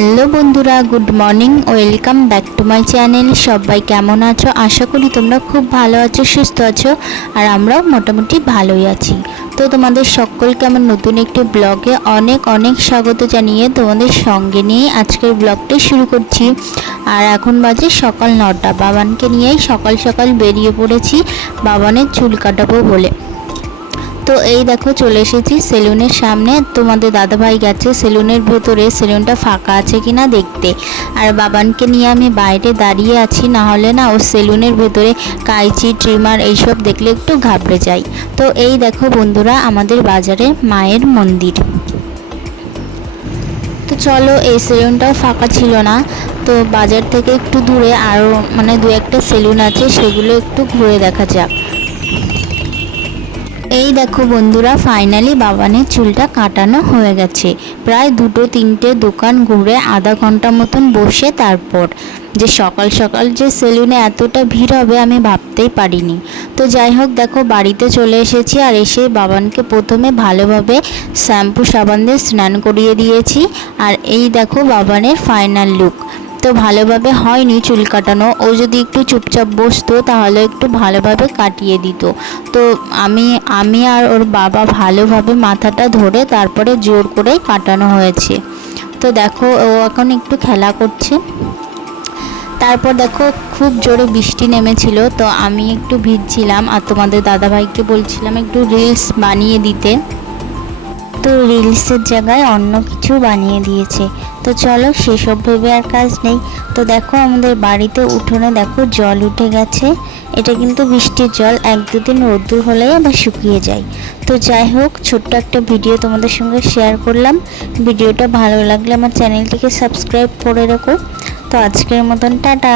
Hello বন্ধুরা, good morning, welcome back to my channel. সবাই কেমন আছো? আশা করি তোমরা খুব ভালো আছো, সুস্থ আছো, আর আমরাও মোটামুটি ভালোই আছি। তো তোমাদের সকলকে আমার নতুন একটি ব্লগে অনেক অনেক স্বাগত জানিয়ে তোমাদের সঙ্গে নিয়ে আজকের ব্লগটি শুরু করছি। আর এখন বাজে সকাল 9টা। বাবানকে নিয়েই সকাল সকাল বেরিয়ে পড়েছি বাবানের চুল কাটাবো বলে। তো এই দেখো চলে এসেছি সেলুনের সামনে। তোমাদের দাদাভাই গেছে সেলুনের ভেতরে, সেলুনটা ফাঁকা আছে কিনা দেখতে। আর বাবানকে নিয়ে আমি বাইরে দাঁড়িয়ে আছি, না হলে না ও সেলুনের ভেতরে কাঁচি ট্রিমার এইসব দেখলে একটু ঘাবড়ে যাই। তো এই দেখো বন্ধুরা আমাদের বাজারে মায়ের মন্দির। তো চলো, এই সেলুনটাও ফাঁকা ছিল না, তো বাজার থেকে একটু দূরে আরও দু একটা সেলুন আছে, সেগুলো একটু ঘুরে দেখা যাক। এই দেখো বন্ধুরা, ফাইনালি বাবানের চুলটা কাটানো হয়ে গেছে। প্রায় 2-3টে দোকান ঘুরে আধা ঘন্টা মতন বসে তারপর যে সকাল সকাল যে সেলুনে এতটা ভিড় হবে আমি ভাবতেই পারিনি। তো যাই হোক, দেখো বাড়িতে চলে এসেছি। আর এসে বাবানকে প্রথমে ভালোভাবে শ্যাম্পু সাবান দিয়ে স্নান করিয়ে দিয়েছি। আর এই দেখো বাবানের ফাইনাল লুক। তো ভালোভাবে হয়নি চুল কাটানো, ও যদি একটু চুপচাপ বসতো তাহলে একটু ভালোভাবে কাটিয়ে দিত। তো আমি আর ওর বাবা ভালোভাবে মাথাটা ধরে তারপরে জোর করে কাটানো হয়েছে। তো দেখো ও এখন একটু খেলা করছে। তারপর দেখো খুব জোরে বৃষ্টি নেমেছিল, তো আমি একটু ভিজছিলাম আর তোমাদের দাদাভাইকে বলছিলাম একটু রিলস বানিয়ে দিতে। তো রিলসের জায়গায় অন্য কিছু বানিয়ে দিয়েছে। তো চলো, সেসব ভেবে আর কাজ নেই। তো দেখো আমাদের বাড়িতে উঠোনে দেখো জল উঠে গেছে। এটা কিন্তু বৃষ্টির জল, 1-2 দিন রোদ্দুর হলেই আবার শুকিয়ে যায়। তো যাই হোক, ছোট্ট একটা ভিডিও তোমাদের সঙ্গে শেয়ার করলাম। ভিডিওটা ভালো লাগলে আমার চ্যানেলটিকে সাবস্ক্রাইব করে রাখো। তো আজকের মতন টাটা।